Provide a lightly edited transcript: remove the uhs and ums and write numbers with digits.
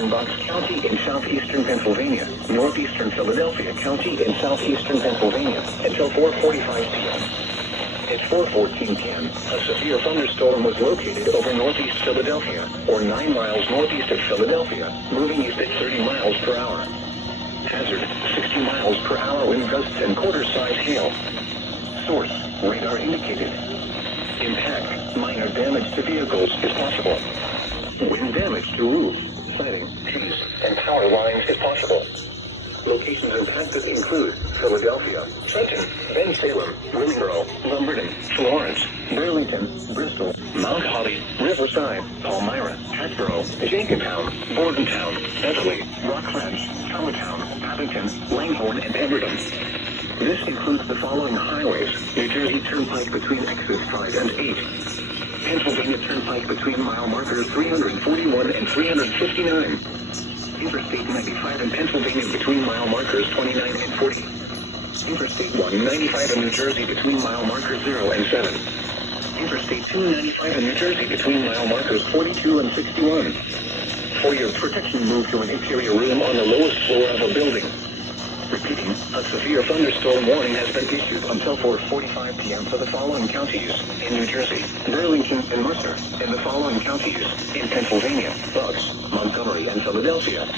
northeastern Bucks County in southeastern Pennsylvania, northeastern Philadelphia County in southeastern Pennsylvania, until 4:45 p.m. At 4:14 p.m., a severe thunderstorm was located over northeast Philadelphia, or 9 miles northeast of Philadelphia, moving east at 30 miles per hour. Hazard, 60 miles per hour wind gusts and quarter-size hail. Source, radar indicated. Impact, minor damage to vehicles is possible. Wind damage to roofs, siding, trees, and power lines is possible. Locations impacted include Philadelphia, Trenton, Bensalem, Willingboro, Lumberton, Florence, Burlington, Bristol, Mount Holly, Riverside, Palmyra, Hatboro, Jenkintown, Bordentown, Beverly, Rockledge, Charlottetown, Abington, Langhorne, and Edgerton. This includes the following highways: New Jersey Turnpike between exits 5 and 8. Pennsylvania Turnpike between mile markers 341 and 359. Interstate 95 in Pennsylvania between mile markers 29 and 40. Interstate 195 in New Jersey between mile markers 0 and 7. Interstate 295 in New Jersey between mile markers 42 and 61. For your protection, move to an interior room on the lowest floor of a building. Repeating, a severe thunderstorm warning has been issued until 4:45 p.m. for the following counties: in New Jersey, Burlington, and Worcester, in the following counties: in Pennsylvania, Bucks, Montgomery, and Philadelphia.